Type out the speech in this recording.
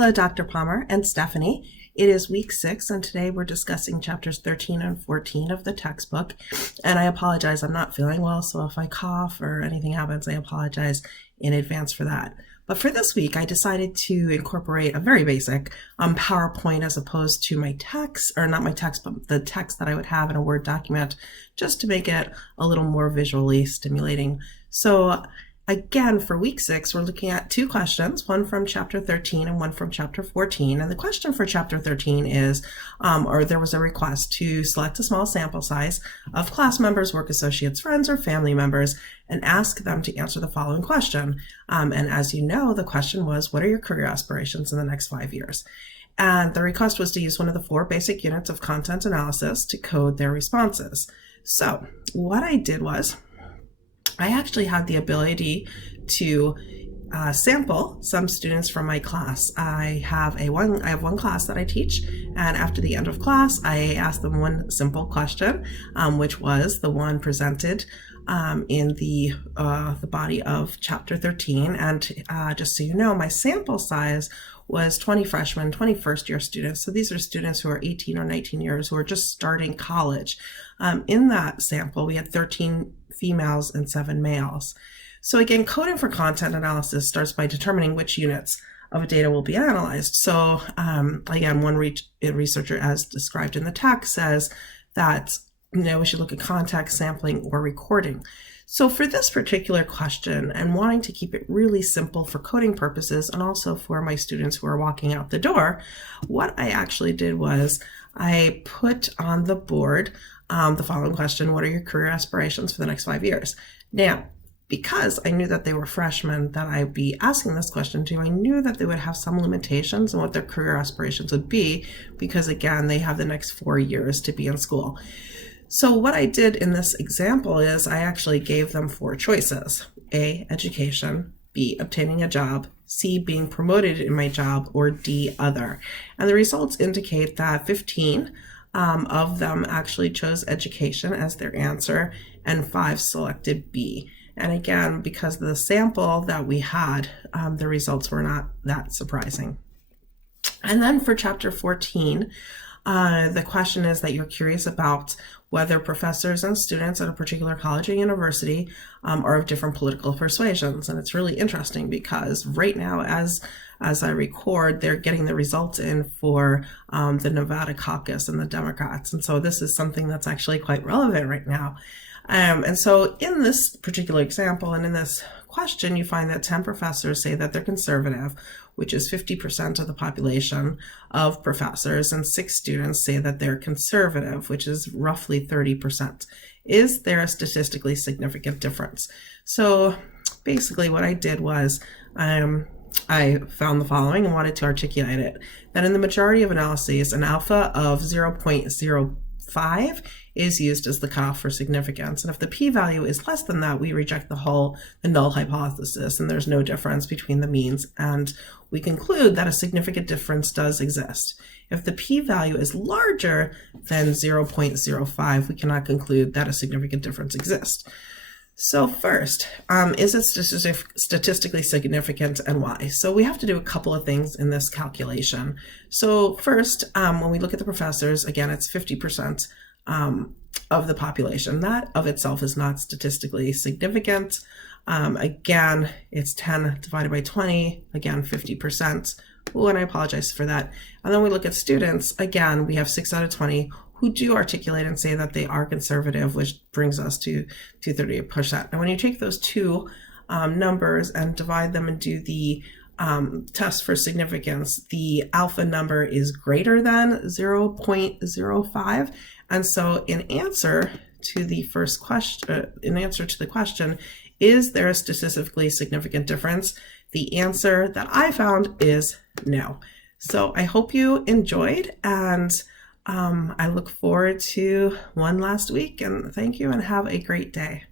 Hello, Dr. Palmer and Stephanie. It is week 6, and today we're discussing chapters 13 and 14 of the textbook. And I apologize, I'm not feeling well, so if I cough or anything happens, I apologize in advance for that. But for this week, I decided to incorporate a very basic PowerPoint as opposed to my text, or not my text, but the text that I would have in a Word document, just to make it a little more visually stimulating. So again, for week 6, we're looking at 2 questions, one from chapter 13 and one from chapter 14. And the question for chapter 13 is, there was a request to select a small sample size of class members, work associates, friends, or family members, and ask them to answer the following question. And as you know, the question was, what are your career aspirations in the next 5 years? And the request was to use one of the 4 basic units of content analysis to code their responses. So what I did was, I actually had the ability to sample some students from my class. I have one class that I teach, and after the end of class, I asked them one simple question, which was the one presented in the body of chapter 13. And just so you know, my sample size was 20 freshmen, 20 first-year students. So these are students who are 18 or 19 years who are just starting college. In that sample, we had 13 females and 7 males. So again, coding for content analysis starts by determining which units of data will be analyzed. So again, one researcher, as described in the text, says that we should look at context, sampling, or recording. So for this particular question, and wanting to keep it really simple for coding purposes and also for my students who are walking out the door, what I actually did was I put on the board the following question: what are your career aspirations for the next 5 years? Now, because I knew that they were freshmen that I'd be asking this question to, I knew that they would have some limitations on what their career aspirations would be, because again, they have the next 4 years to be in school. So what I did in this example is I actually gave them 4 choices: A, education; B, obtaining a job; C, being promoted in my job; or D, other. And the results indicate that 15 of them actually chose education as their answer, and 5 selected B. And again, because of the sample that we had, the results were not that surprising. And then for chapter 14, the question is that you're curious about whether professors and students at a particular college or university are of different political persuasions. And it's really interesting because right now, as I record, they're getting the results in for the Nevada caucus and the Democrats. And so this is something that's actually quite relevant right now. And so in this particular example and in this question, you find that 10 professors say that they're conservative, which is 50% of the population of professors, and 6 students say that they're conservative, which is roughly 30%. Is there a statistically significant difference? So basically what I did was I found the following and wanted to articulate it: that in the majority of analyses, an alpha of 0.05 is used as the cutoff for significance. And if the p-value is less than that, we reject the null hypothesis, and there's no difference between the means. And we conclude that a significant difference does exist. If the p-value is larger than 0.05, we cannot conclude that a significant difference exists. So first, is it statistically significant, and why? So we have to do a couple of things in this calculation. So first, when we look at the professors, again, it's 50% of the population. That of itself is not statistically significant. Again, it's 10 divided by 20, again, 50%. Oh, and I apologize for that. And then we look at students, again, we have 6 out of 20 who do articulate and say that they are conservative, which brings us to 38%. And when you take those 2 numbers and divide them and do the test for significance, the alpha number is greater than 0.05. And so in answer to the first question, is there a statistically significant difference? The answer that I found is no. So I hope you enjoyed, and I look forward to one last week, and thank you and have a great day.